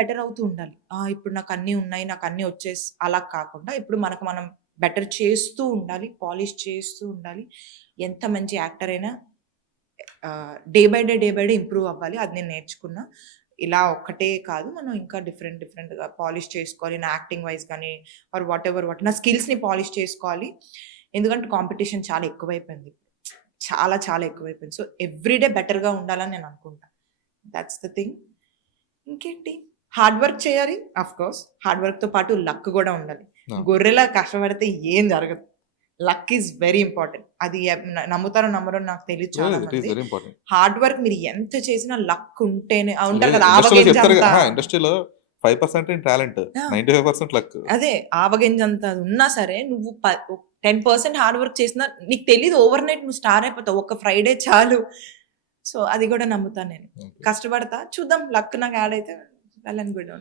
Better అవుతూ ఉండాలి. ఇప్పుడు నాకు అన్నీ ఉన్నాయి, నాకు అన్నీ వచ్చేసి అలా కాకుండా ఇప్పుడు మనకు మనం బెటర్ చేస్తూ ఉండాలి, పాలిష్ చేస్తూ ఉండాలి. ఎంత మంచి యాక్టర్ అయినా డే బై డే ఇంప్రూవ్ అవ్వాలి. అది నేను నేర్చుకున్నా. ఇలా ఒక్కటే కాదు, మనం ఇంకా డిఫరెంట్‌గా పాలిష్ చేసుకోవాలి. నా యాక్టింగ్ వైస్ గానీ ఆర్ వాటెవర్ నా స్కిల్స్‌ని పాలిష్ చేసుకోవాలి. ఎందుకంటే కాంపిటీషన్ చాలా ఎక్కువైపోయింది. చాలా ఎక్కువైపోయింది. సో, ఎవ్రీ డే బెటర్‌గా ఉండాలని నేను అనుకుంటా. That's the thing. ఇంకేంటి? హార్డ్ వర్క్ చేయాలి. ఆఫ్‌కోర్స్ హార్డ్ వర్క్‌తో పాటు లక్ గూడా ఉండాలి. అవును. గొర్రెలా కష్టపడితే ఏం జరగదు. Luck is very important. అది నమ్ముతారో నమ్మరో నాకు తెలీదు చాలా ఇట్ ఈస్ మంది. Very important. హార్డ్ వర్క్ మీరు ఎంత చేసినా లక్ ఉంటేనే ఉంటారు లేదు కదా! ఇండస్ట్రీలో చెప్తారు ఆవగింజంత. ఇండస్ట్రీలో 5% టాలెంట్, ఆ! 95% లక్. అదే ఆవగింజంత ఉన్నా సరే నువ్వు 10% హార్డ్ వర్క్ చేసినా నీకు తెలీదు ఓవర్‌నైట్ నువ్వు స్టార్ అయిపోతావు. ఒక ఫ్రైడే చాలు. సో, అది గూడా నమ్ముతాను నేను. ఓకే. కష్టపడతా. చూద్దాం లక్ నాకు యాడ్ అయితే వెల్ అండ్ గుడ్.